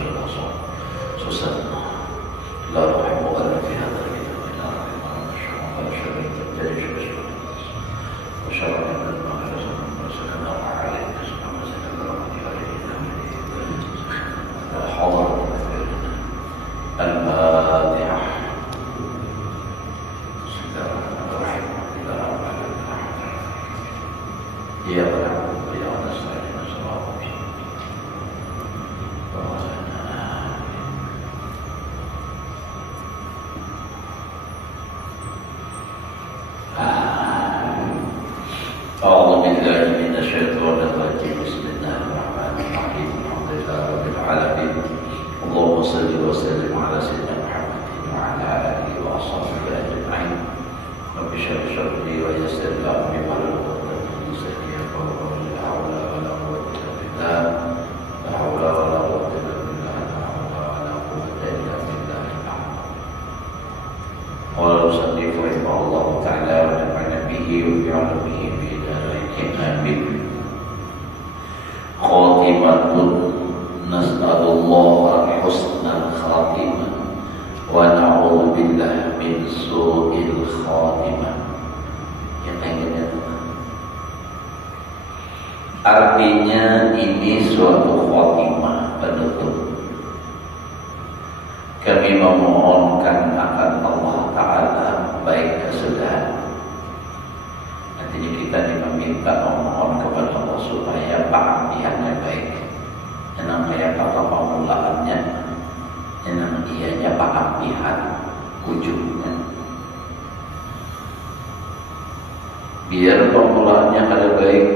Rasulullah susah. La rahimah Allah fi hadha al-kitab ila rahimah Allah syarri terjadi syurga. Wasyarri ma khalaqa rasulana wa alaihi wasallam sallallahu alaihi wa sallam. Al-Fatihah. Ya Allah, ya Allah, sallallahu alaihi أعوذ بالله من الشيطان الرجيم بسم الله الرحمن الرحيم الحمد لله رب العالمين اللهم صل وسلم على سيدنا محمد وعلى آله وأصحابه أجمعين رب اشرح لي صدري ويسر لي أمري واحلل عقدة من لساني يفقهوا قولي لا حول ولا قوة إلا بالله لا حول ولا قوة إلا بالله لا حول ولا قوة إلا بالله قال المصنف رحمه الله تعالى ونفعنا به وبعلمه آمين خاتمة نسأل الله حسن الخاتمة ونعوذ بالله من سوء الخاتمة. Artinya ini suatu khatimah penutup. Kami memohonkan akan Allah Ta'ala baik kesudahan. Artinya kita meminta memohon kepada Allah supaya pahamiannya baik. Yang namanya kata pemulaannya, yang namanya ianya pahamian ujungnya. Biar pemulaannya ada baik,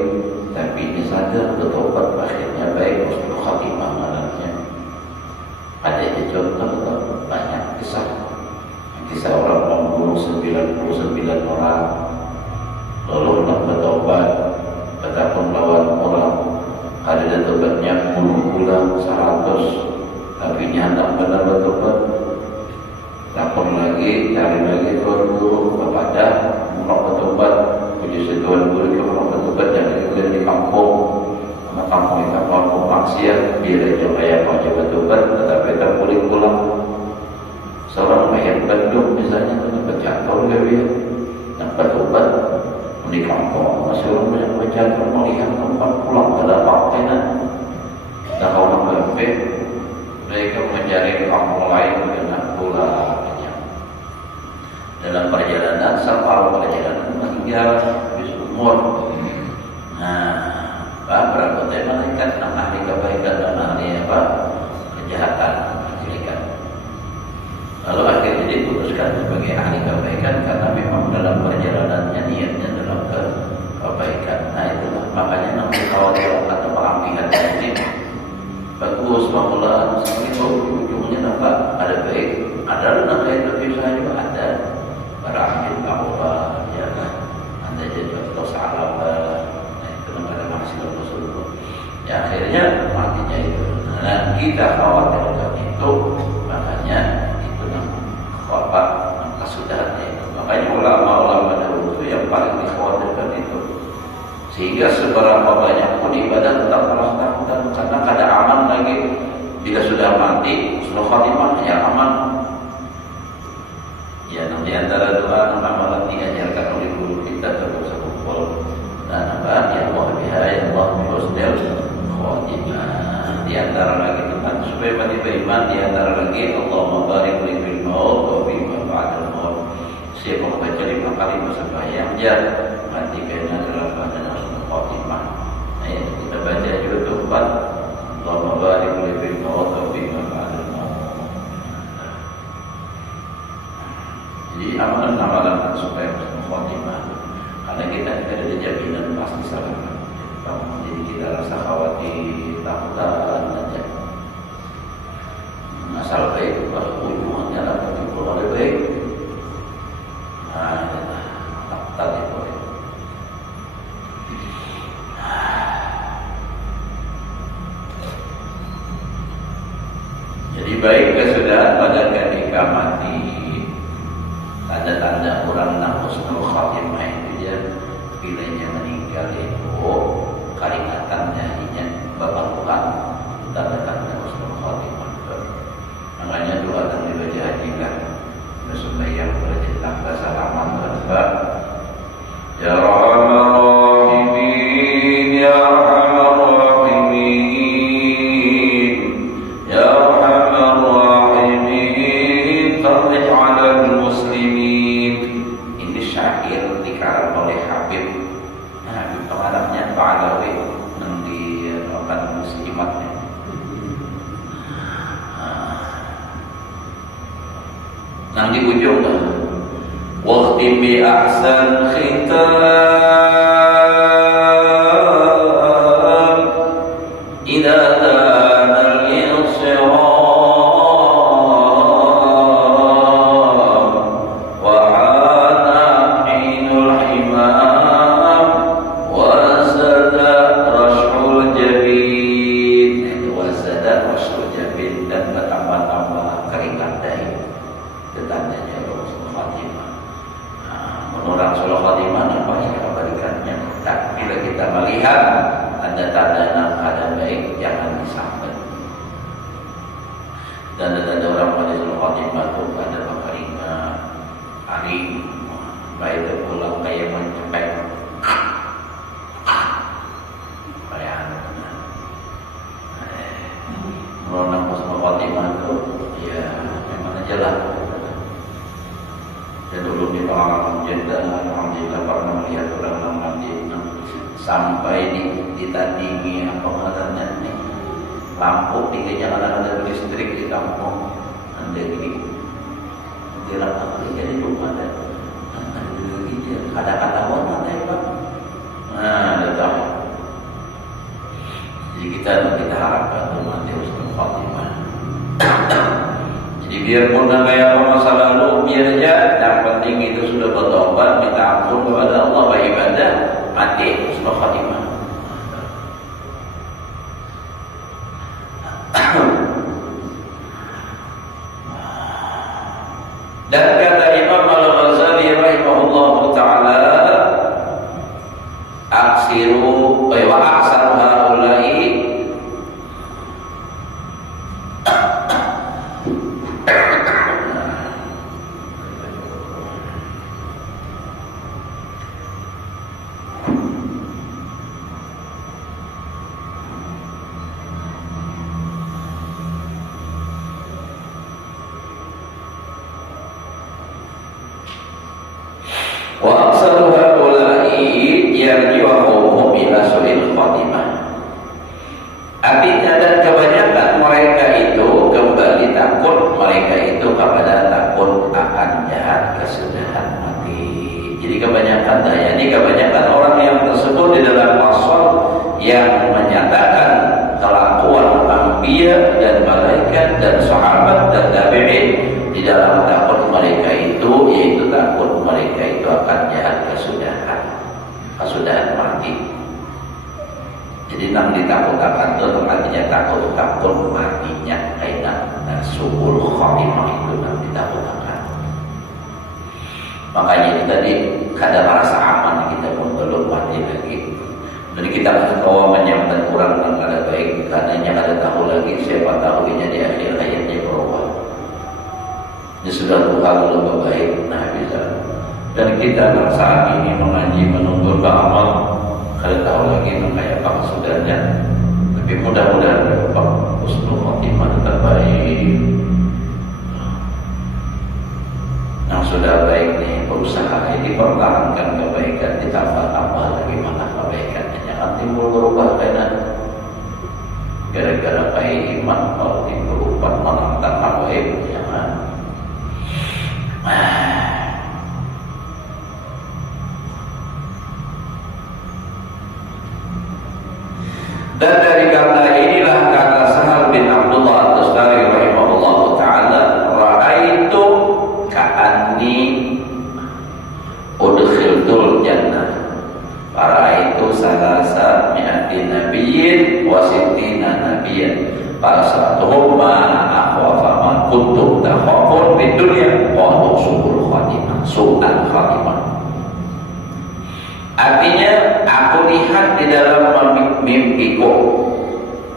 tapi ini sadar bertobat akhirnya baik. Husnul khatimah malahnya. Ada contoh banyak kisah orang membunuh 99 orang. Lalu hendak bertobat, betapun lawan orang ada dan tobatnya bunuh 100, tapi ini hendak benar bertobat. Lapor lagi, cari lagi tuan guru kepada orang bertobat. Puji setuan guru ke orang bertobat yang ada di kampung, sama kampung kita kampung maksiat. Bila jauh ayah mau coba bertobat, tetapi tak boleh pulang. Seorang mayat Bandung misalnya berjatuh dia yang bertobat. Di kampung masih orang banyak berjalan melihat tempat pulang pada partainya. Dan orang berpikir mereka mencari kampung lain dengan pulangnya. Dalam perjalanan sampai perjalanan meninggal habis umur. Nah, berikutnya malaikat enam ahli kebaikan dan ahli kejahatan kejelekan. Lalu akhirnya diputuskan sebagai ahli kebaikan karena memang dalam perjalanannya niatnya dalam kebaikan. Nah itulah makanya namanya khawatir atau pahamian ini bagus pemulaan seperti ujungnya nampak ada baik, ada namanya terpisah juga ada berangin bahwa ya kan anda jadi contoh sahabat. Nah itu namanya masih Rasulullah. Ya akhirnya matinya itu. Nah kita khawatirkan itu makanya kesudahannya itu. Makanya ulama-ulama dahulu itu yang paling dikhawatirkan itu. Sehingga seberapa banyak pun ibadah tetap terlaksana karena kada aman lagi. Bila sudah mati, husnul khatimah ya aman. Ya, di antara doa amalan diajarkan oleh guru kita terus kumpul dan apa ya Allah biha ya Allah bi husnul khatimah. Di antara lagi tempat supaya mati beriman, di antara lagi Allahumma barik li fil maut wa fi ma ba'dal maut. Siapa membaca 5 kali masa bayang ya mati kena dalam keadaan husnul khatimah. Nah, ya, kita baca juga tempat Allahumma barik li fil maut wa fi ma ba'dal maut. Jadi amalan-amalan supaya husnul khatimah. Karena kita tidak ada jaminan pasti salah. Jadi kita rasa khawatir, takutan saja. Asal baik, kalau ujungnya dapat diukur oleh baik. Nah, takutan itu. Jadi baik kesudahan pada ketika mati. Tanda-tanda orang nak husnul khatimah itu dia bilanya meninggal itu. Keringatannya hanya bapak Tuhan tanda-tanda husnul khatimah. di ujung waqti bi ahsan khitam idza dana al-insiram wa hana hinul himam wa zada rashul jabin. Itu wa zada rashul jabin, dan bertambah-tambah keringat dahi. Itu tandanya husnul khatimah. Menurut Rasul Khatimah nampaknya kebalikannya. Tapi bila kita melihat tanda-tanda ada baik, jangan disambat. Dan ada orang pada Rasul Khatimah itu ada keringat, hari baik itu pulang kayak mencepet. Menurut Rasul Khatimah itu ya memang aja lah. Dan dulu di pengalaman Jeddah, alhamdulillah pernah melihat orang mati sampai ditandingi apa namanya nih lampu tiga jangan ada listrik di kampung, ada gini dirata jadi rumah dan ada gitu ada kata mana ya Pak. Nah, ada tahu. Jadi kita harapkan mati husnul khatimah. Jadi biarpun kayak apa masa lalu, biar aja. Yang penting itu sudah bertobat, minta ampun kepada Allah, beribadah, mati husnul khatimah. Dan kata Imam Al-Ghazali rahimahullahu taala, aksiru wa aksaru haula'i artinya dan kebanyakan mereka itu kembali takut, mereka itu kepada takut akan jahat kesudahan mati. Jadi kebanyakan kebanyakan orang yang tersebut di dalam pasal yang menyatakan kelakuan anbiya dan malaikat dan sahabat dan tabi'in di dalam takut mereka itu, yaitu takut mereka itu akan jahat kesudahan mati. Jadi nang ditakut-takut itu artinya takut matinya kaitan suul khatimah itu nang ditakut-takut. Makanya itu tadi kada merasa aman kita pun belum mati lagi. Jadi kita ketawa menyambut kurang dan kada baik karenanya kada tahu lagi siapa tahu ini di akhir hayatnya berubah. Ini sudah Tuhan lebih baik, nah bisa. Dan kita saat ini mengaji menunggu beramal. Kada tahu lagi kayak apa sudahnya. Tapi mudah-mudahan Pak husnul khatimah terbaik. Yang sudah baik nih berusaha ini pertahankan kebaikan, ditambah-tambah lagi mana kebaikannya. Jangan timbul berubah kainan gara-gara baik iman kalau timbul berubah menantang apa baik jangan. Dan dari kata inilah kata Sahal bin Abdullah At-Tustari rahimahullah ta'ala, ra'aitu ka'anni udkhiltul jannah fara'aitu salasa mi'ati nabiyyin wa sittina nabiyyan fasatuhum ma akhwafa ma kuntum takhafun fid dunya wa su'ul khatimah. Artinya aku lihat di dalam mimpiku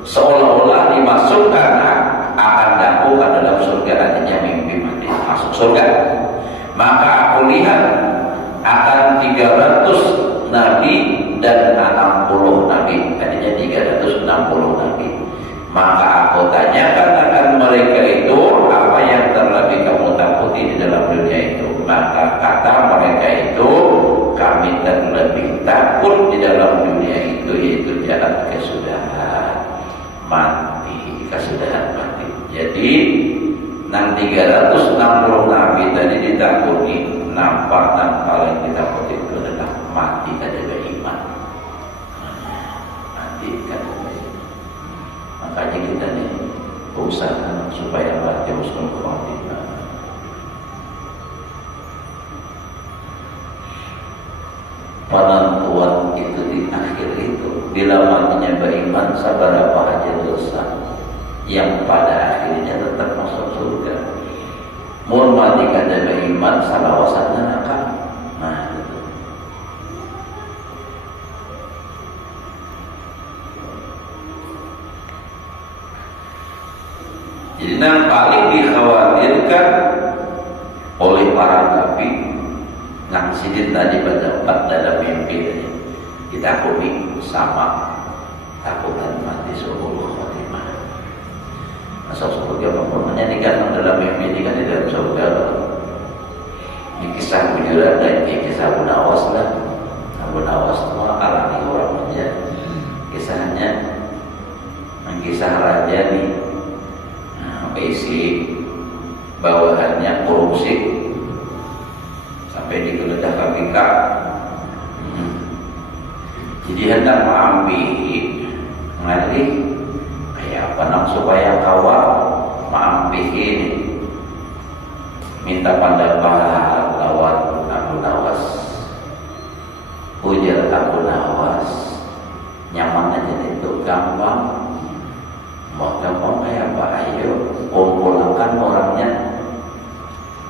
seolah-olah dimasukkan akan aku ke dalam surga, artinya mimpi mati masuk surga. Maka aku lihat akan 300 nabi dan 60 nabi, artinya 360 nabi. Maka aku tanyakan akan mereka itu apa yang terlebih kamu takuti di dalam dunia itu. Maka kata mereka itu, kami terlebih takut di dalam dunia itu yaitu jahat kesudahan mati. Jadi nang 360 nabi tadi ditakuni nampak dan paling ditakuti itu adalah mati kada beriman. Mati kada beriman. Makanya kita nih berusaha supaya mati husnul khotimah. Penentuan itu di akhir itu, bila matinya beriman sabarapa aja dosa yang pada akhirnya tetap masuk surga. Mun mati kada beriman salawasan neraka. Nah itu. Jadi yang paling dikhawatirkan oleh para nabi yang sidin tadi pendapat dalam mimpi kita akui sama takutan mati subuh khotimah. Asal surga pembunuhnya digantung dalam mimpi ini kan di dalam surga. Ini kisah bujuran dan kisah Abu Nawas lah. Abu Nawas itu alami orang aja. Kisahnya kisah raja nih, isi bawahannya korupsi sampai digeledah KPK. Jadi hendak mengambil kayak apa nak supaya kawal mengambil ini minta pendapat lawan Abu Nawas. Ujar Abu Nawas, nyaman aja itu gampang. Mau gampang kayak apa? Ayo kumpulkan orangnya,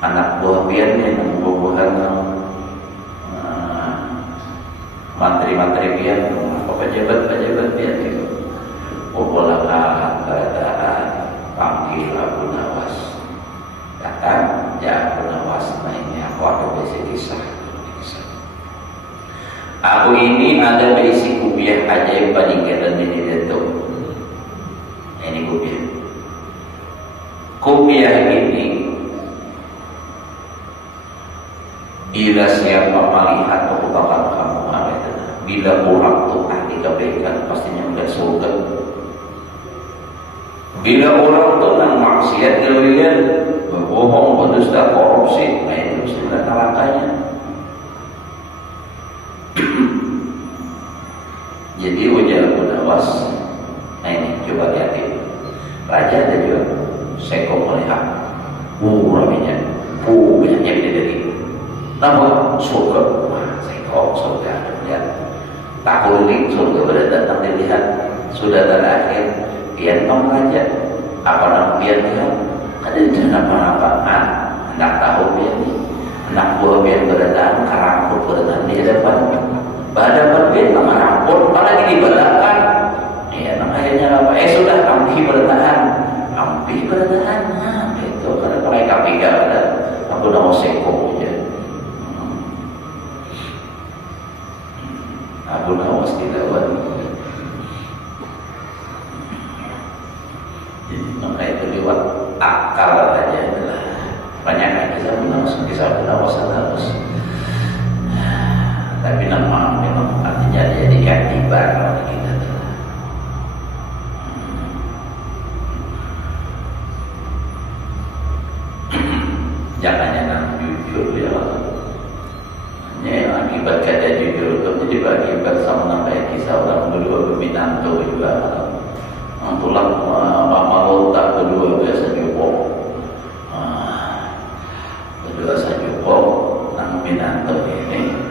anak buah biarnya yang buah-buahan mantri-mantri biar, apa pejabat-pejabat biar itu. Kumpulkan keadaan, panggil Abu Nawas. Datang, ya Abu Nawas, nah ini aku ada besi kisah. Aku ini ada besi kubiah ajaib peninggalan ini itu. Ini kubiah. Kubiah ini bila siapa melihat merupakan kamu itu, bila orang tuh ahli kebaikan pastinya udah surga. Bila orang tuh nang maksiat kalian berbohong, berdusta, korupsi, nah itu sudah celakanya. Jadi ujar Abu Nawas, nah ini coba lihat itu. Raja ada juga seko melihat, ramainya, banyaknya bidadari. Nama surga, seko surga lihat. Tak kuning surga pada datang dilihat, sudah terakhir. Pian tong raja, apa nama pian dia? Ada di sana apa-apaan, hendak tahu pian ini. Anak buah pian berdatang, karangkut berdatang di depan. Berhadapan pian nama ramput, apalagi di belakang. Ya, namanya apa? Sudah ampi bertahan, nah itu karena pakai KPK ada, aku udah mau seko aja. Abu Nawas tidak wani. Jadi maka itu lewat akal aja adalah banyak kisah Abu Nawas harus. Tapi nama memang artinya jadi katiban oleh kita. Jangan jujur ya. Hanya akibat kata jujur itu jadi akibat sama namanya kisah orang berdua berminanto juga. Tulang mamalota kedua biasa jupok. Kedua saya jupok nang minanto ini.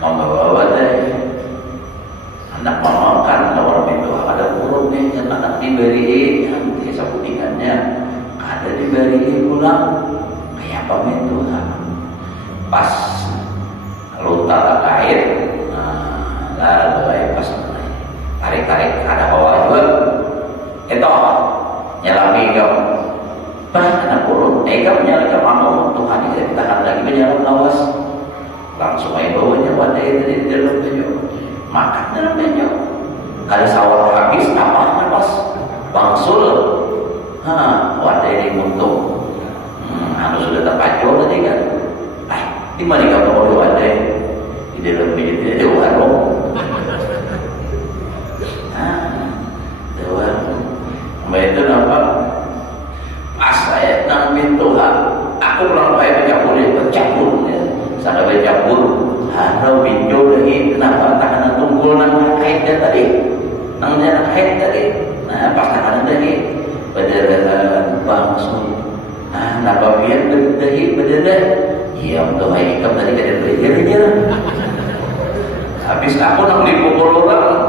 Membawa deh anak mama kan orang itu ada burung nih yang anak diberi nanti sabunikannya ada diberi pulang kayak apa itu pas kalau tak kait lalu ayo pas tarik ada bawah juga itu nyalami kamu pas anak burung kamu nyalakan mama Tuhan ini kita akan lagi menyalam lawas langsung aja bawanya pada itu di dalam baju makan dalam baju kalau sawah habis apa pas bangsul wadah ini muntung harus sudah terpacu tadi kan di mana kamu mau wadah di dalam baju tidak ada warung itu warung itu nampak Nah pasangan dari pada bangsu. Napa biar berdahi berdah? Iya untuk hari ikam tadi kada belajar aja. Habis aku nak beli pukul orang.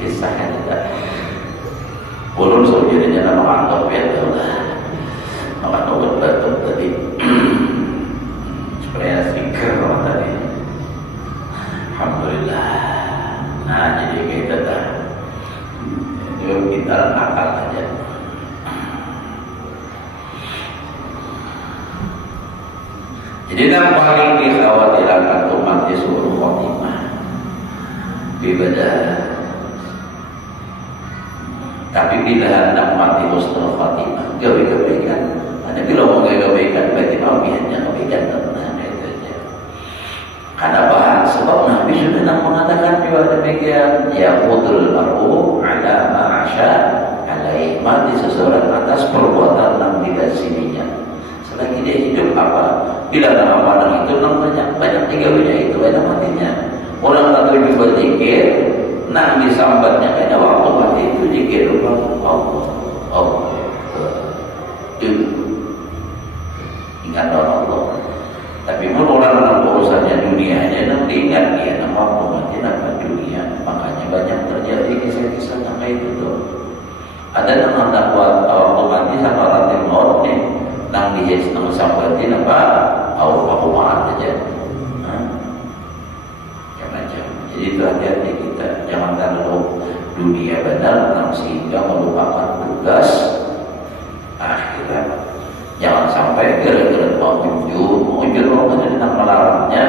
Kisah kan tidak. Ulun sebenarnya nama anggap ya itulah. Nama obat batuk tadi. Supaya seger tadi. Alhamdulillah. Nah jadi kita dah. Yuk kita nakal aja. Jadi yang paling dikhawatirkan umat suruh khotimah ibadah. Tapi bila hendak mati husnul khotimah, gawe kebaikan. Ada bila mau gawe kebaikan, berarti mau bihannya kebaikan tenang itu aja. Karena bahan sebab Nabi sudah mengatakan juga demikian, ya putul maru ala ma'asya alaih, mati seseorang atas perbuatan yang tidak sininya. Selagi dia hidup apa? Bila nama pandang itu banyak tigawanya itu ada matinya. Orang tak tuju berzikir, nang disambatnya kayaknya waktu mati itu zikir Allah. Ingat Allah. Tapi pun orang urusannya dunianya nang diingat dia nama waktu mati nama dunia. Makanya banyak terjadi kisah-kisah yang kayak itu tuh. Ada yang hendak buat waktu mati sama rantai maut nih. Nang dihis nang sambatin apa awal aja, macam. Jadi itu hati-hati kita, jangan terlalu dunia benar nang sehingga melupakan tugas akhirat. Jangan sampai gara-gara mau jujur orang ada nang melarangnya,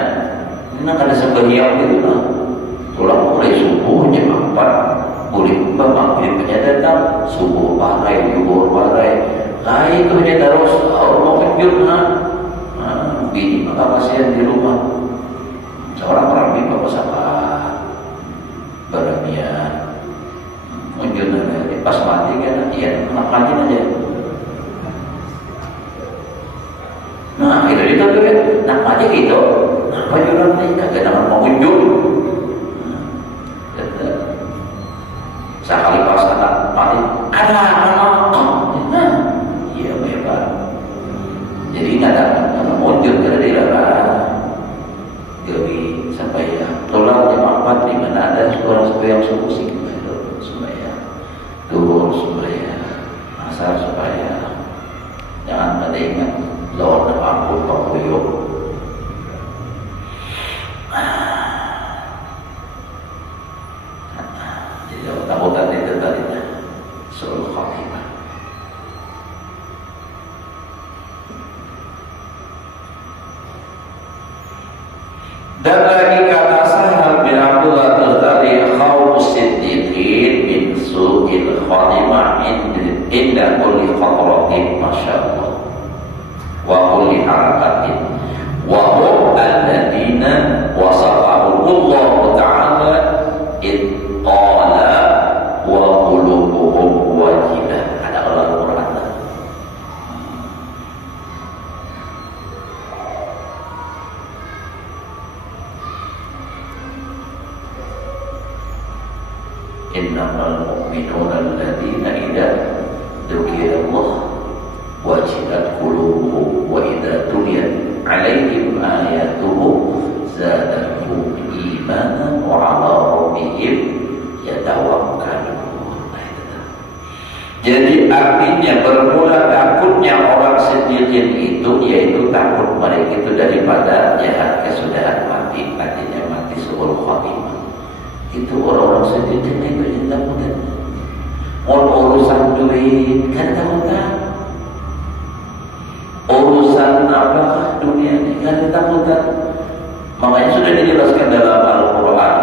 nang ada sebagian gitu lah. Tulang mulai subuh jam 4 boleh maghrib datang, subuh parai, zuhur parai. Itu dia terus Allah mau kejut bini maka pasien di rumah seorang rabi bapak siapa beranian muncul pas mati kan iya anak mati aja. Nah itu tuh ya nak mati gitu apa juga mereka kadang mau muncul sekali pas anak mati anak iya hebat. Jadi kadang muncul ke daerah Gawi sampai ya tolak jam 4 di mana ada orang yang musik supaya duhur supaya asar supaya jangan pada ingat lawan ampun pakuyuk. Jadi takutan itu tadi suruh khotimah. Dan lagi kata Sahal bin Abdullah tadi khawfus siddiqin min su'il khatimah inda kulli khatratin masyaallah wa kulli harakatin wa hum alladina wasafahum Allah ta'ala ittala wa qulubuhum wajilah. Ada Al-Quran. Innamal mu'minuna alladziina idza dzukirallah wajilat qulubuhum wa idza tuliyat 'alaihim ayatuhu zadatuhum imanan wa 'ala rabbihim yatawakkalun. Jadi artinya bermula takutnya orang siddiqin itu yaitu takut mereka itu daripada jahat kesudahan mati, artinya mati suul khatimah. Itu orang-orang sedikit itu yang takutan. Urusan duit kan takutan. Urusan apakah dunia ini kan takutan. Makanya sudah dijelaskan dalam Al-Quran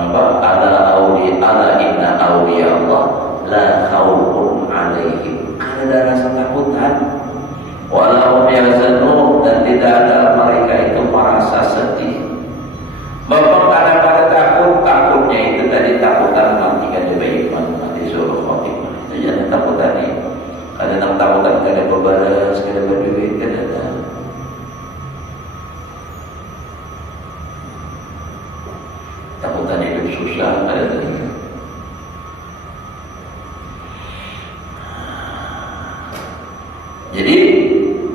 apa ala inna awliya Allah la khawfun alaihim, ada rasa takutan walau yahzanun, dan tidak ada mereka itu merasa sedih. Bapak pada takutnya itu tadi takutan mati kan iman mati suruh khotimah. Itu jangan takutan nih. Kadang takutan kada berbalas, kada berduit, kada ada. Takutan itu susah ada. Jadi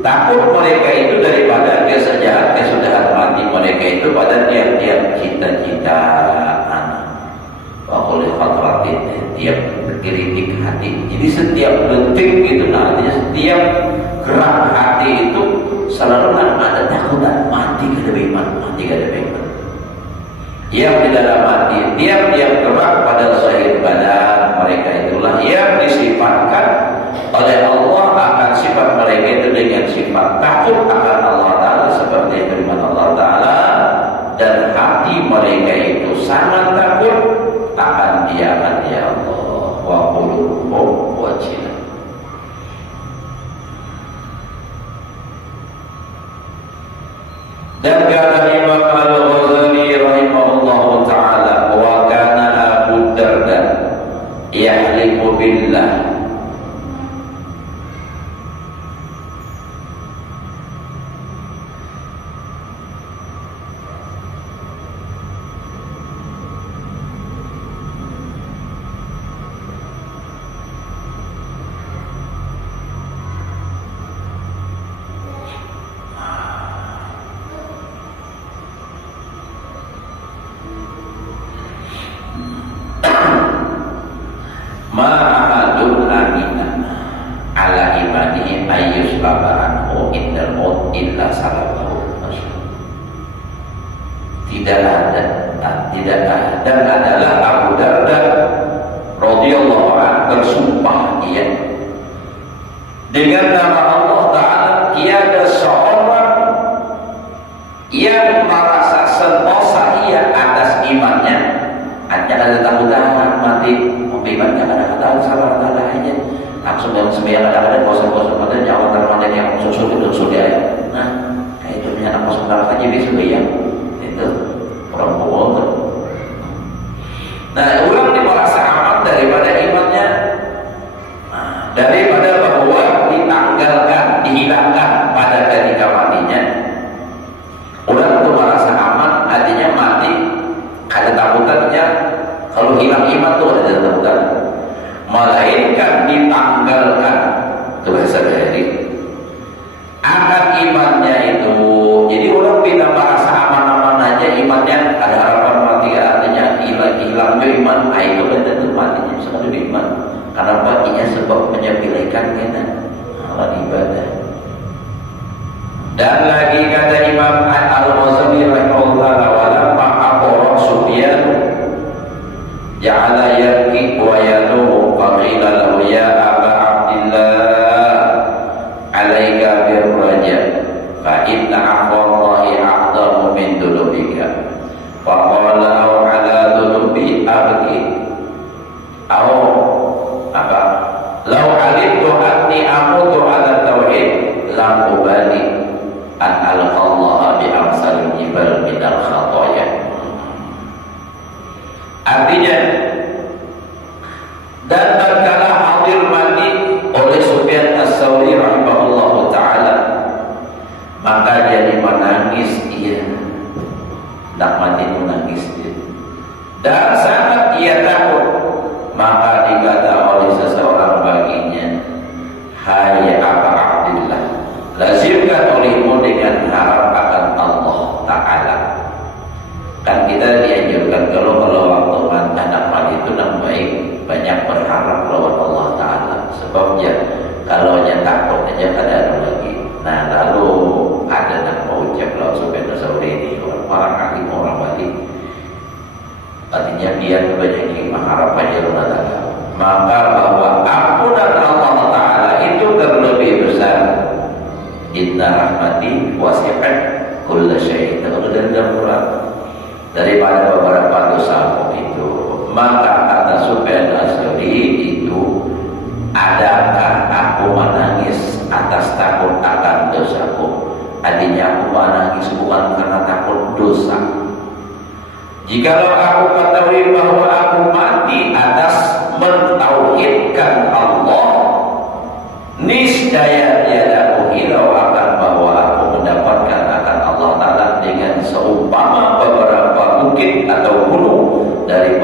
takut mereka itu daripada kesudahan mati mereka itu pada tiap-tiap cita-cita anak. Wa kulli khatratin, tiap kritik hati. Jadi setiap detik itu nantinya setiap gerak hati itu selalu ada takutan mati kada beriman, mati kada beriman. Yang di dalam hati tiap-tiap gerak pada sahih badan mereka itulah yang disifatkan oleh Allah akan sifat mereka itu dengan sifat takut akan Allah Ta'ala seperti firman Allah Ta'ala, dan hati mereka itu sangat takut akan Dia Allah. Wa qulubuhum wajilah. Dan kata Imam Al-Ghazali rahimahullahu ta'ala, wa kana Abu Darda yahlifu billah ma'ahadun aminan ala imanihi ayyus baba'anhu indal maut illa salabahu. Tidak ada dan adalah Abu Darda radhiyallahu anhu bersumpah dengan nama Allah Ta'ala, tiada seorang yang merasa sentosa ia atas imannya. Hanya ada takutan mati iman yang kadang-kadang sabar ada aja langsung dalam sembahyang kadang-kadang bosan-bosan pada nyawa termandan yang susul itu sudah. Nah kayak itu punya anak bosan aja bisa sembahyang itu orang bohong. Nah orang merasa aman daripada imannya, daripada bahwa ditanggalkan, dihilangkan pada ketika matinya. Orang itu merasa aman, artinya mati ada takutannya. Kalau hilang iman itu ada takutan, melainkan ditanggalkan itu bahasa dari akan imannya itu. Jadi orang tidak merasa aman-aman aja imannya, ada harapan mati artinya hilangnya iman, itu tentu matinya sekali iman. Karena baginya sebab menyepelekan kita alat ibadah. Dan lagi kata Imam Al-Ghazali rahimahullah, walamma aqara Sufyan ja'ala yarki wa yanuhu faqila lahu ya Aba Abdillah alaika birraja fa inna aqwallahi aqdamu min dunubika faqala aw ala dunubi abki aw apa law alimtu anni amutu ala tauhid lam ubali an alqallaha bi amsal jibal min al khataya. Artinya, dan tatkala hadir mati oleh Sufyan Ats-Tsauri rahimahullahu ta'ala, maka jadi menangis ia, nak mati menangis dia, dan sangat ia takut. Maka dikata oleh seseorang baginya, hai Aba Abdillah, lazimkan olehmu dengan harap akan Allah Ta'ala. Kan kita dianjurkan kalau waktu anak mati itu nak baik banyak berharap lawan Allah Ta'ala. Sebabnya kalau takut aja kada ada lagi. Nah lalu ada nak mau ucap lawan Sufyan Ats-Tsauri ini orang kaki orang balik. Artinya biar banyak mengharap aja Allah Ta'ala. Maka bahwa ampunan Allah Ta'ala itu terlebih besar. Inna rahmati wasi'at kulla syai'. Itu dari dalam Quran. Daripada beberapa dosamu itu, maka kata Sufyan Ats-Tsauri itu, adakah aku menangis atas takut akan dosaku? Artinya aku menangis bukan karena takut dosa. Jikalau aku ketahui bahwa aku mati atas mentauhidkan Allah, niscaya tiada aku hilau akan bahwa aku mendapatkan akan Allah Ta'ala dengan seumpama beberapa bukit atau gunung dari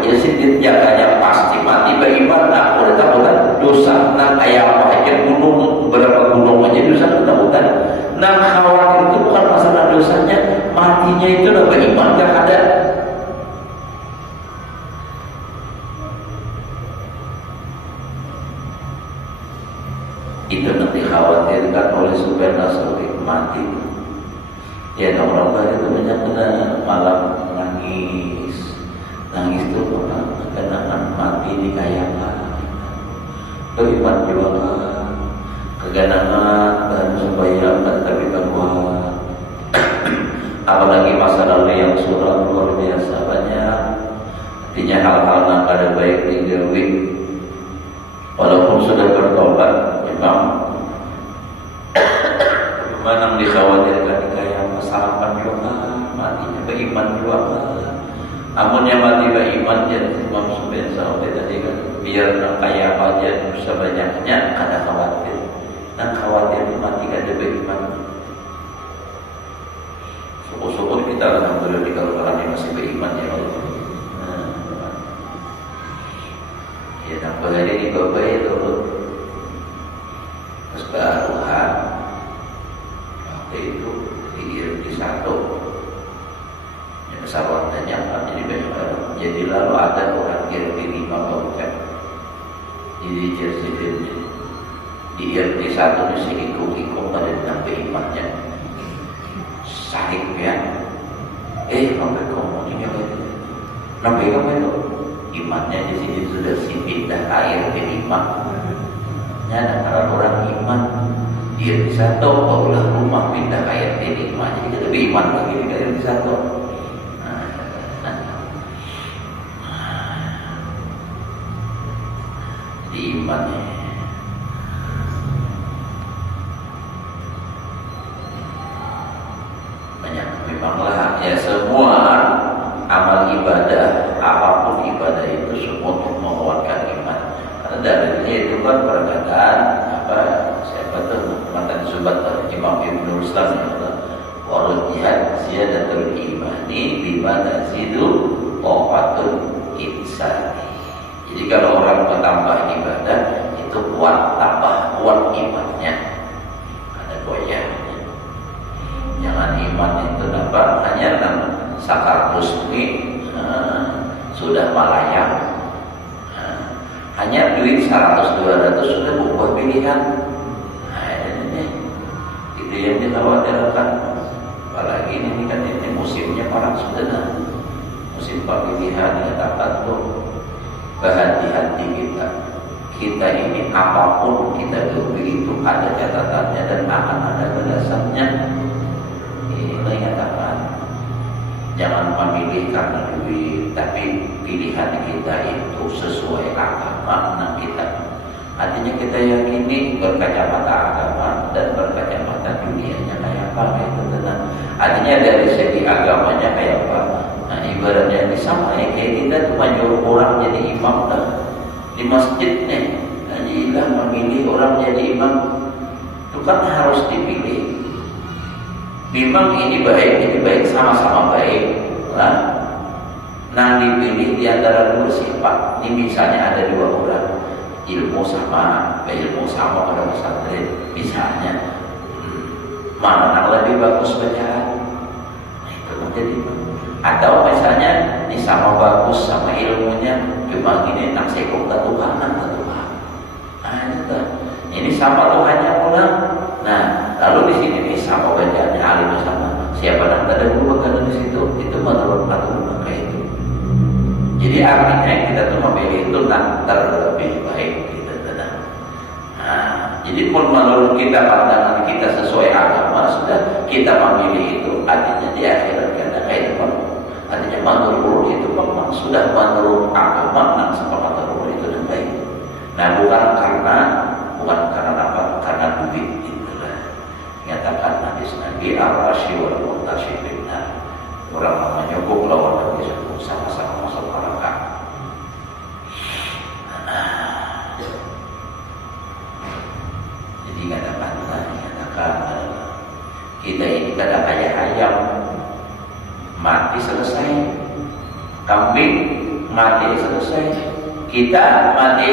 aja sih jaganya pasti mati beriman. Nah, udah takutan dosa. Nah, kayak apa aja gunung, berapa gunung aja dosa takutan. Nah, khawatir itu bukan masalah dosanya, matinya itu udah beriman gak ada. Itu nanti dikhawatirkan oleh Sufyan Nasri mati. Ya, orang banyak itu banyak malam nangis itu kenangan mati di kayangan. Beriman juga keganangan dan sembahyang tapi kuat. Apalagi masa lalu yang suram luar biasa banyak. Artinya hal-hal yang kada baik dijauhi. Walaupun sudah bertobat, memang dikhawatirkan kayak kesalahan juga, matinya beriman juga. Amun yang mati beriman jadi Imam Sufyan sampai tadi kan, biar kayak apa aja bisa banyaknya, kada khawatir. Dan khawatir mati kada beriman. Syukur-syukur kita alhamdulillah di kalau yang masih beriman ya Allah. Ya tambah hari ini bapak itu terus baruhan waktu itu di satu ya, pesawat dan nyampe jadi banyak orang. Jadi lalu ada orang kirim di 5 bapak jadi jersey di RT 1 di sini kikung pada sampai imannya sahih ya sampai kamu ini apa itu sampai kamu itu imannya di sini sudah pindah air ke iman. Ya, dan kalau orang iman dia bisa tahu barulah rumah pindah air ke iman. Jadi kita lebih iman lagi di air bisa tahu. Di imannya. Banyak memanglah ya semua amal ibadah, apapun ibadah itu semua untuk menguatkan iman. Karena dalilnya itu kan perkataan siapa tuh mantan subat Imam Ibnu Rustam warul jihad ziyadatul imani bima tazidu qawatul insani. Jadi kalau orang bertambah ibadah itu tambah kuat imannya. Ada goyahnya. Jangan iman itu dapat hanya sakar resmi sudah malayang hanya duit 100-200 sudah berubah pilihan. Ini itu yang dikhawatirkan. Apalagi ini kan ini musimnya orang sudah musim pemilihan dikatakan tuh berhati-hati kita ini apapun kita beli itu ada catatannya dan akan ada balasannya. Ini dikatakan jangan memilih karena duit, tapi pilihan kita itu sesuai agama kita. Artinya kita yakini berkacamata agama dan berkacamata dunianya kayak apa itu tenang. Artinya dari segi agamanya kayak apa? Nah, ibaratnya ini sama ya kayak kita tuh menyuruh orang jadi imam dah di masjid nih. Nah, memilih orang jadi imam itu kan harus dipilih. Memang ini baik sama-sama baik lah. Nah dipilih di antara dua sifat. Ini misalnya ada 2 orang, ilmu sama pada pesantren. Misalnya mana yang lebih bagus bacaan? Nah, itu menjadi. Atau misalnya ini sama bagus sama ilmunya, cuma gini nak sekong Tuhan. Nah itu. Ini sama Tuhannya pula. Nah, lalu di sini nih sama bacaannya alim sama siapa yang ada 2 bagian di situ itu menurut aturan kayak itu. Jadi artinya kita tuh memilih itu terlebih baik gitu tenang. Nah, jadi menurut kita pandangan kita sesuai agama sudah kita memilih itu artinya di akhirat kita kayak itu artinya menurut itu memang sudah menurut agama dan sepakat menurut itu dan baik. Nah bukan karena apa? Karena duit. Nyatakan hadis Nabi ar-rashi wal muhtasibin. Orang menyogok lawan Nabi sama-sama masuk neraka. Jadi nyatakan kita ini kada kayak ayam mati selesai, kambing mati selesai. Kita mati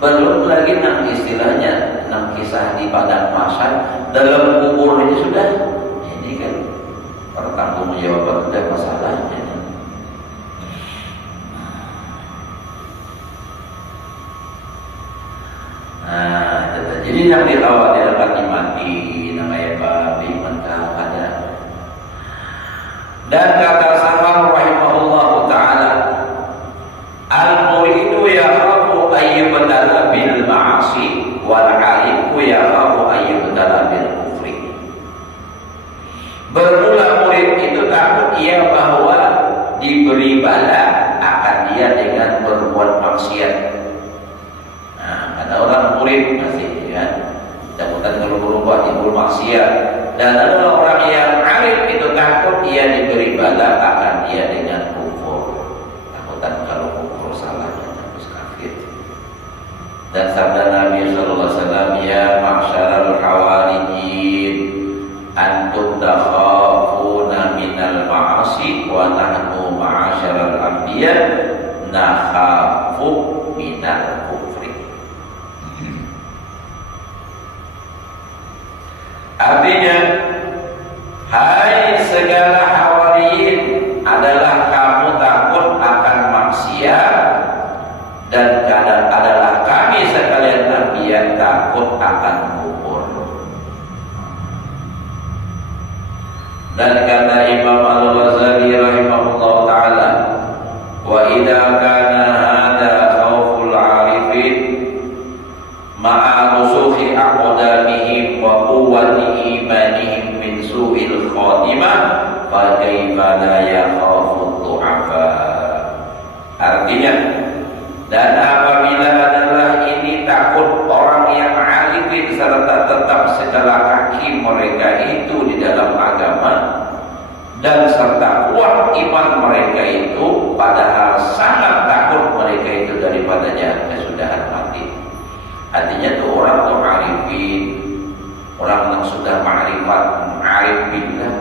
belum lagi nang istilahnya nang kisah di padang mahsyar dalam kubur ini sudah ini kan pertanggungjawaban sudah masalahnya. Nah, jadi yang dikhawatirkan mati nang kayak babi mentah ada. Dan kata Sahal rahimahullah taala, al-muridu yakhafu ayyubtala bil ma'asi wal 'alimu yakhafu ayyubtala bil kufri. Bermula murid itu takut ia bahwa diberi bala akan dia dengan berbuat maksiat. Nah, ada orang murid masih kan, takutan kalau berubah timbul maksiat. Dan ada orang yang alim itu takut ia diberi bala akan dia dengan kufur. Takutan kalau kufur salah dan harus kafir. Dan sabda Nabi sallallahu alaihi wasallam, ya ma'syaral hawarijin antum takhafuna minal ma'asi wa nahnu ma'asyaral anbiya nakhafu minal kufri. Artinya, hai segala hawariyin adalah kamu takut akan maksiat, dan adalah kami sekalian nabi yang takut akan kufur. Dan kata Imam Al-Ghazali rahimahullah ta'ala, wa idha kana hadha khawful arifin ma'a rusukhi aqdamihim wa quwwati imanihim min su'il khatimah fa kaifa la yakhafu du'afa. Artinya, dan apabila adalah ini takut orang yang arifin serta tetap segala kaki mereka itu di dalam agama, dan serta kuat iman mereka itu, padahal sangat takut mereka itu daripada kesudahan mati. Artinya tuh orang tuh arifin, orang yang sudah ma'rifat, arif billah,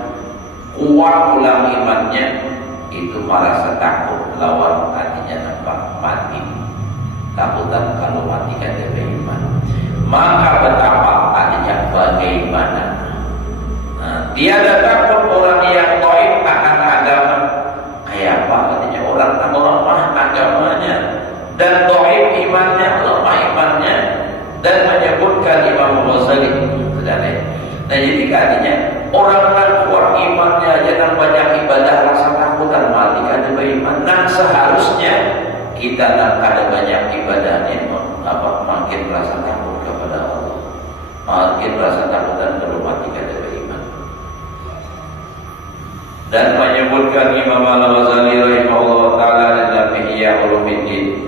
kuat ulang imannya, itu merasa takut lawan artinya nampak mati. Takutan kalau mati kan dia beriman. Maka betapa artinya bagaimana. Nah, tiada takut orang yang taib akan agama. Kayak apa artinya orang yang lemah agamanya dan taib imannya, lemah imannya, dan menyebutkan Imam Ghazali. Nah, jadi artinya orang yang kuat imannya jangan banyak ibadah rasa takutan mati kan dia beriman. Nah, seharusnya kita ada banyak ibadahnya makin rasa takut kepada Allah, makin rasa takutan kalau mati kada beriman. Dan menyebutkan Imam Al-Ghazali rahimahullah taala dalam Ihya Ulumuddin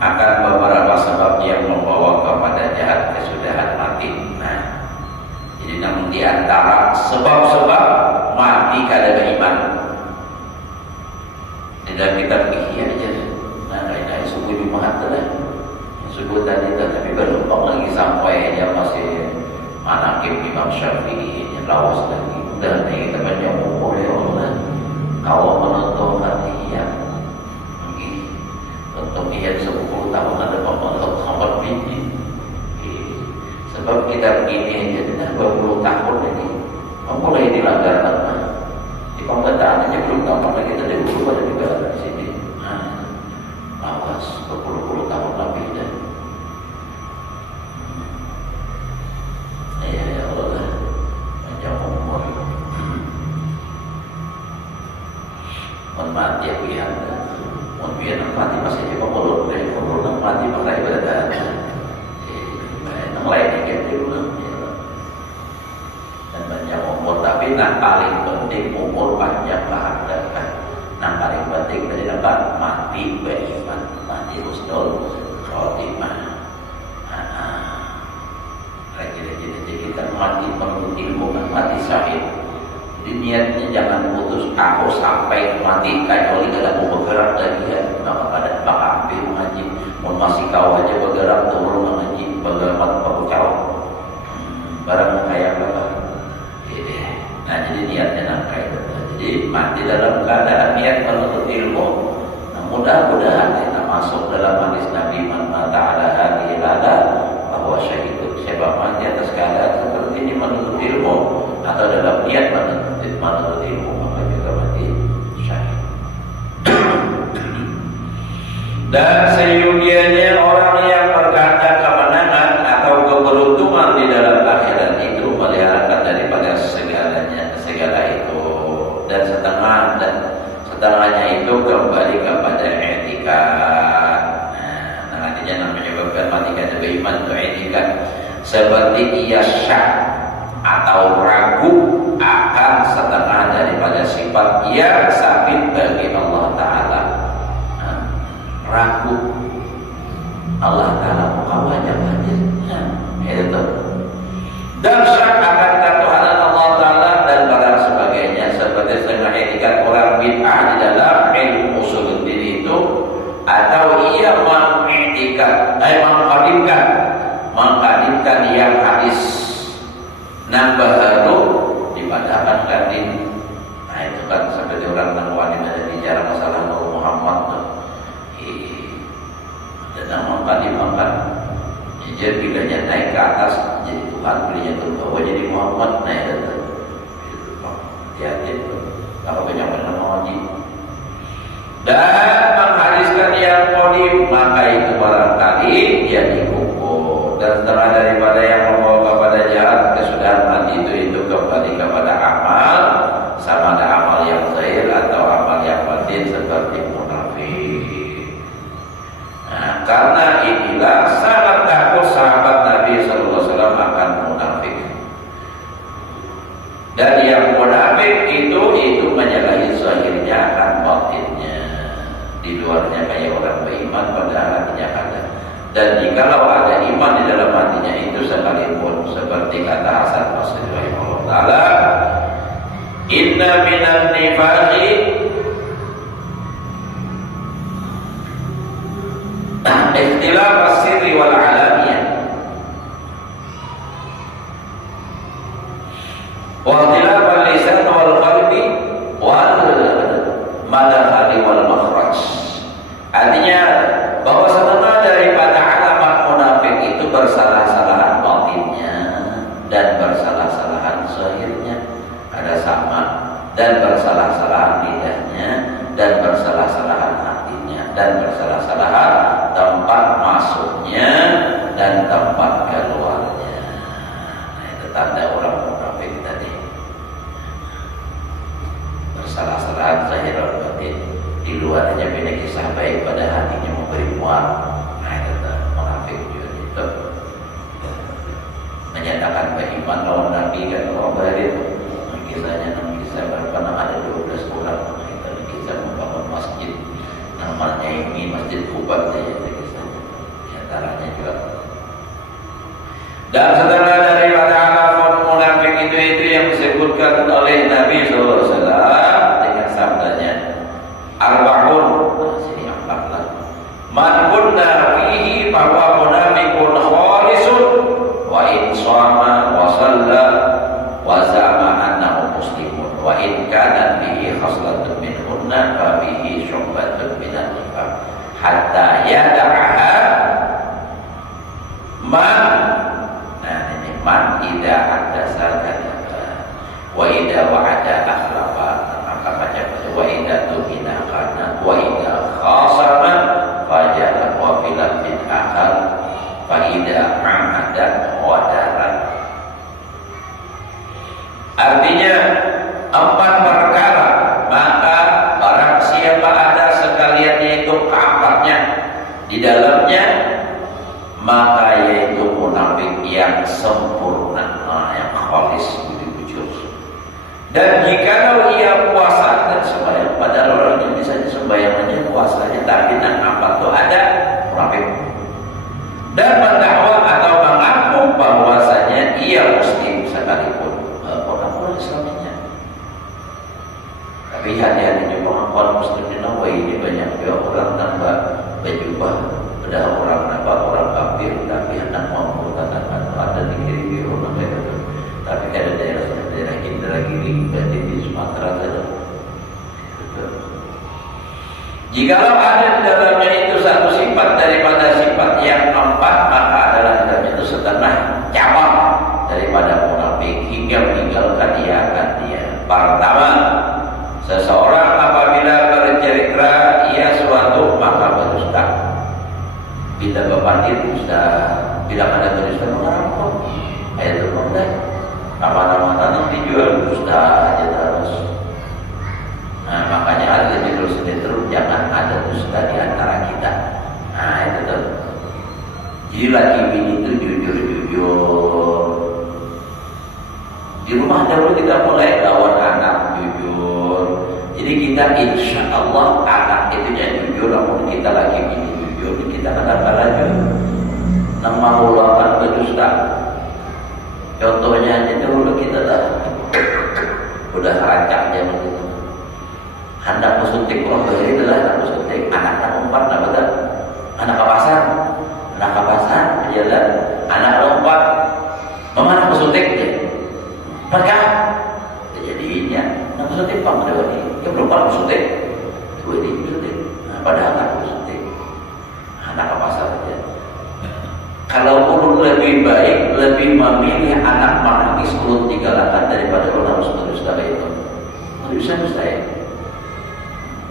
akan beberapa sebab yang membawa kepada jahat kesudahan mati. Nah, jadi namun di antara sebab-sebab mati kada beriman di dalam kitab Ihya aja. Nah, ini suku Jumat lah. Suku tadi tapi berlubang lagi sampai dia masih manakib Imam Syafi'i yang lawas lagi. Dan kita banyak umur ya Allah. Kau menonton Ihya. Untuk Ihya 10 tahun ada pembentuk khabar binti. Sebab kita begini aja sudah 20 tahun ini. Mulai dilanggar nama. Di pembetaan aja belum tamat lagi kita dulu pada negara di sini. Awas 20 tahun lebih dah. Ya Allah, panjang umur. Mati ya pilihan. Biar mati masih juga mulut dari mulut mati maka ibadah. Yang lain dikit dulu. Dan panjang umur, tapi yang paling penting umur panjang bahagia. Yang paling penting tadi dapat mati beriman, mati husnul khotimah. Jadi kita mati menurut ilmu, mati syahid. Jadi niatnya jangan putus aku sampai mati kayak kalau tidak mau bergerak lagi ya. Maka pada ambil mengaji, mau masih kau aja bergerak turun mengaji, bergerak baru kau. Barang kayak apa? Nah jadi niatnya nangkai. Jadi mati dalam keadaan niat menuntut ilmu, Mudah-mudahan kita masuk dalam hadis Nabi man mata ala hadhihi al bahwa syahidun, siapa mati atas keadaan seperti ini menuntut ilmu atau dalam niat menuntut ilmu, maka juga mati syahid. Dan seyogianya orang yang berkata kemenangan atau keberuntungan di dalam akhirat itu meliharakan daripada segala itu, dan setengahnya itu kembali kepada i'tikad. Nah, artinya namanya matematika beriman itu i'tikad, seperti ia syak atau ragu akan setengah daripada sifat yang sabit bagi Allah Ta'ala. Ragu Allah Ta'ala mukawanya hadir, itu, dan syak akan ketuhanan Allah Ta'ala dan barang sebagainya, seperti setengah etikat orang bid'ah di dalam ilmu usul diri itu, atau ia mengkadimkan yang hadis nambah baru dipadahkan kadin. Nah itu kan seperti orang wanita ada bicara masalah Nurul Muhammad tuh. Dan mengkadimkan jadi bilanya naik ke atas jadi Tuhan, bilanya turun bawah jadi Muhammad. Nah itu hati-hati kalau banyak nama wajib. Dan menghadiskan yang qadim, maka itu barangkali dia dihukum. Dan setelah daripada yang membawa kepada jahat kesudahan mati itu kembali kepada amal, sama ada amal yang zahir atau amal yang batin seperti munafik. Nah, karena inilah sangat takut sahabat Nabi Sallallahu Alaihi Wasallam akan munafik. Dan yang munafik itu menyalahi zahirnya akan batinnya. Di luarnya kayak orang beriman padahal hatinya ada. Dan jikalau ada iman di dalam hatinya itu sekalipun, seperti kata Hasan Basri rahimahullah taala, inna minan nifaqi ikhtilaf as-sirri wal alaniyah wa ikhtilaf al-lisan wal qalbi wal madkhali wal makhraj. Artinya bahwa setengah daripada alamat munafik itu bersalah-salahan batinnya dan bersalah-salahan zahirnya, ada sama, dan bersalah-salahan lidahnya dan bersalah-salahan hatinya dan bersalah-salahan tempat masuknya dan tempat keluarnya. Nah, itu tanda orang munafik tadi. Bersalah-salahan zahir dan batin. Di luarnya beda kisah baik, pada hatinya memberi muat. Nah itu munafik juga itu. Menyatakan beriman lawan Nabi kan orang barir. Kisahnya kisah pernah ada 12 orang. Kita kisah membangun masjid. Namanya ini Masjid Kubat saja kisahnya. Di antaranya juga. Dan setelah daripada alamat munafik itu yang disebutkan oleh Nabi Sallallahu Alaihi Wasallam dengan sabdanya, arba'un, sini 4 man kunna fihi bahwa munafiqun khalisun wa in shama wa shalla wa zama annahu muslimun wa in kana fihi khaslatun minhunna fa fihi syu'batun minan nifaq hatta yada'aha man. Nah ini man idza hadatsa kadzaba wa idza wa'ada akhlafa, maka baca wa idza tumina kana wa idza khasama fajara wa filam min akhar fa idza ma'ada wadara. Artinya 4 perkara, maka barang siapa ada sekaliannya itu keempatnya di dalamnya, maka yaitu munafik yang sempurna, yang khalis bujur. Dan jikalau ia puasa dan sembahyang, padahal orang yang bisa sembahyangnya puasanya, tapi apa tuh ada munafik. Dan mendakwa atau mengaku bahwasanya ia muslim sekalipun orang Islamnya. Tapi hati-hati juga orang muslim di Nawa ini banyak orang tanpa berjubah, ada orang nampak orang kafir tapi hendak mampu katakan ada di kiri biru namanya itu. Tapi ada daerah Indragiri dan di Sumatera saja. Jika Jikalau ada di dalamnya itu satu sifat daripada sifat yang empat, maka adalah di dalamnya itu setengah cabang daripada munafik hingga meninggalkan dia akan dia. Pertama, seseorang apabila bercerita ia suatu maka berdusta. Bila berpandit dusta, bila ada berdusta mengarampok. Ayat itu mudah. Nama-nama tanah dijual dusta aja terus. Nah, makanya ada terus jangan ada dusta di antara kita. Nah, itu tuh. Jadi laki bini itu jujur. Di rumah dahulu kita mulai lawan anak jujur. Jadi kita insya Allah anak itu yang jujur, namun kita lagi bini jujur, kita akan apa lagi? Nang mau lawan berdusta. Contohnya aja dulu kita dah udah rancang dia begitu. Hendak bersuntik orang beri adalah hendak bersuntik. Anak lompat, nak betul? Anak ke pasar, jalan. Anak lompat, mama nak bersuntik je. Mereka jadinya nak bersuntik pak pada hari. Dia belum pernah bersuntik, dua ini bersuntik. Padahal nak bersuntik, anak ke pasar saja. Kalau urut lebih baik, lebih memilih anak menangis urut digalakan daripada orang harus berdusta itu. Berdusta ya.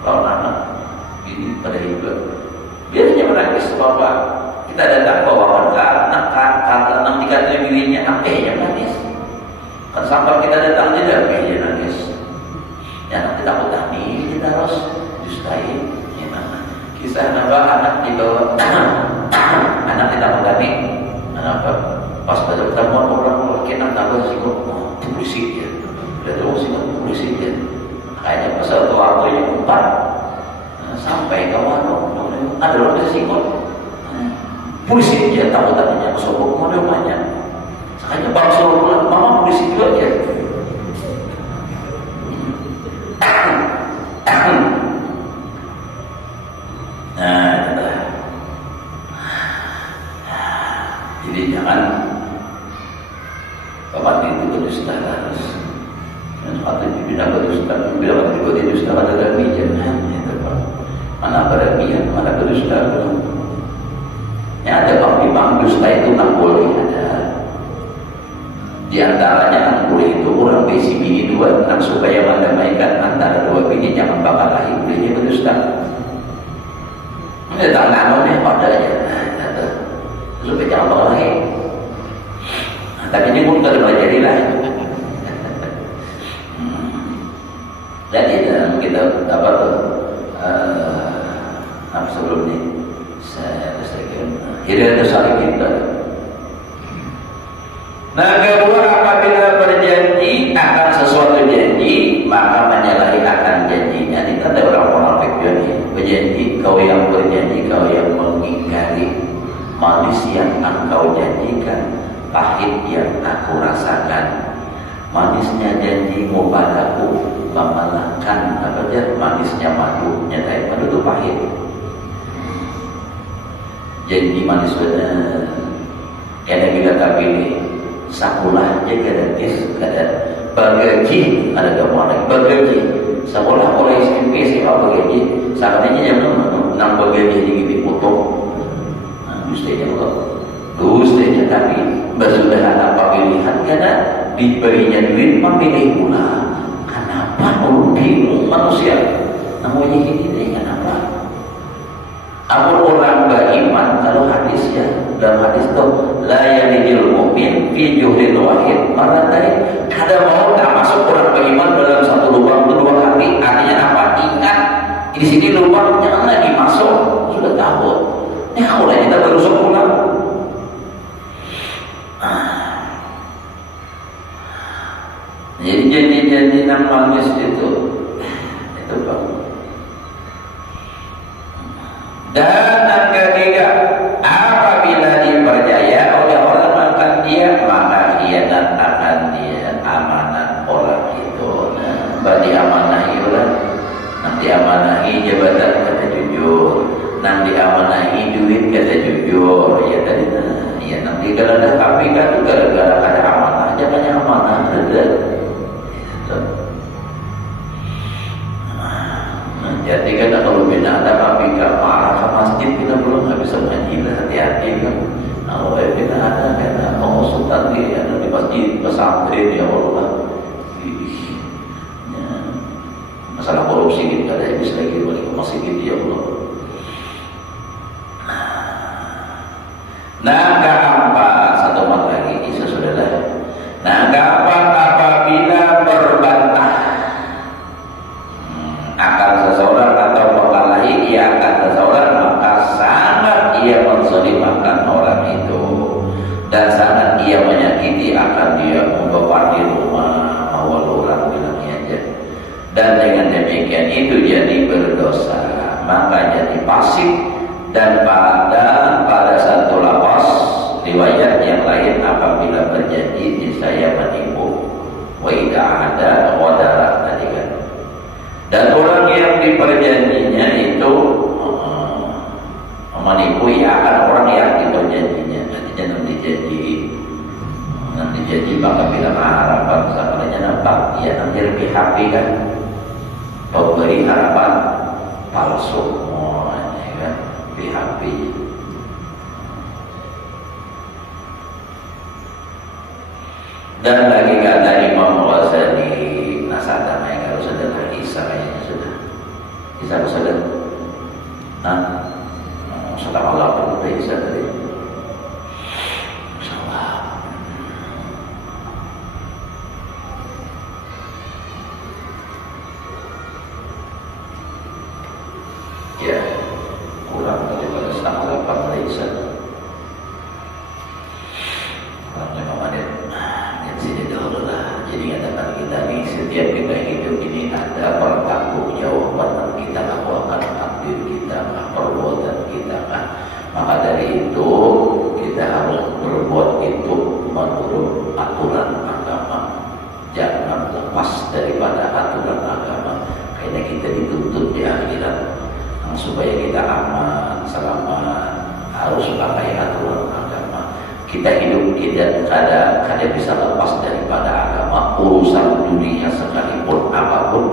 Kalau anak ini pada hidup, biasanya menangis bapak. Kita datang bawa anak kata nang dikatakan dirinya yang nangis. Kan sampai kita datang tidak dia nangis. Ya anak kita utami kita harus dustai. Kisah anak dibawa anak kita utami. Anak pas pada pertemuan orang kita tahu sikut polisi dia. Dia tahu sikut polisi dia. Kayaknya pasal itu waktunya 4 sampai ke warung ada orang sikut polisi dia tahu tadinya kesobok model banyak. Sekalinya bangsa pulang mama polisi juga aja. Nah, jadi jangan bapak itu berdusta harus. Atau bila berdusta, bila berdusta ada demi jangan. Mana berlebihan, mana berdusta. Ya ada bang dusta itu tak boleh ada. Di antaranya yang boleh itu orang besi bini dua, nak supaya mendamaikan antara dua bini jangan bakal lahir bini berdusta. Ini tak nano nih padanya. Supaya jangan bakal lahir. Tapi ini pun kalau jadilah. Jadi dalam kita apa tuh sebelum ini saya kira hidayah saling kita. Nah, kedua apabila berjanji akan sesuatu janji maka menyalahi akan janjinya. Ini ada orang-orang fikih ini berjanji kau yang berjanji kau yang mengingkari manis yang engkau janjikan pahit yang aku rasakan. Manisnya janjimu padaku memalahkan apa dia manisnya madu, nyata madu itu pahit. Janji manis benar. Karena bila kabini sakulah dia gratis, ada bagaji, ada gambaran bagaji. Sekolah oleh SMP SMA bagaji, sebenarnya yang enam bagaji dipotong. Nah, dustanya kok. Dustanya tapi bersudah apa pilihan karena diberinya duit memilih pula. Kenapa bingung manusia? Namanya ini kenapa? Amun orang beriman kalau hadis ya dalam hadis itu la yalijul mu'min fi juhrin wahid maratai kada mau tak masuk orang beriman dalam satu lubang itu 2 kali. Artinya apa? Ingat di sini lubang jangan lagi masuk sudah tahu. Ya kalau kita berusuk pulang. Jadi janji-janji yang manis itu bang. Dan yang ketiga, apabila dipercaya oleh orang makan dia, maka khianat akan dia amanat orang itu. Bagi amanahi orang, nanti amanahi jabatan kata jujur, nanti amanahi duit kata jujur. Ya tadi, ya nanti kalau ada KPK itu gara-gara ada amanah, jangan amanah ada. Jadi kan kalau bina ada KPK masjid, pesantren, ya Allah. Ya. Masalah korupsi kita ada habis lagi balik ke masjid ya Allah. Nah, keempat, satu mat lagi, saudara. Nah, keempat, apabila berbantah akan seseorang atau mengalahi ia akan seseorang, maka sangat ia menzalimakan orang itu dan sangat ia menyakiti akan dia, membebani rumah awal orang bilangnya aja. Dan dengan demikian itu jadi berdosa, maka jadi fasik. Dan pada satu lapas riwayat yang lain, apabila berjanji saya menipu, wa idza ada wadara tadi kan. Dan orang yang diperjanjinya itu menipu ya akan orang yang diperjanjinya. Artinya nanti janji maka bilang harapan sebenarnya nampak ya nanti lebih happy kan, beri harapan palsu ya kan, happy. Dan lagi kata Imam Ghazali, nasada mai kalau sudah Isa kayaknya sudah. Isa sudah. Nah, sudah Allah berdoa Isa tadi. Insyaallah. Ya, kurang daripada setengah 8 Isa. Kurang 5 menit. Sini dulu lah. Jadi katakan kita ini setiap kita hidup ini ada bertanggung jawaban kita akan takdir kita, perbuatan kita kan. Maka dari itu kita harus berbuat itu menurut aturan agama. Jangan lepas daripada aturan agama. Karena kita dituntut di akhirat supaya kita aman, selamat, harus pakai aturan agama. Kita hidup kada bisa lepas daripada agama. Urusan dunia sekalipun apapun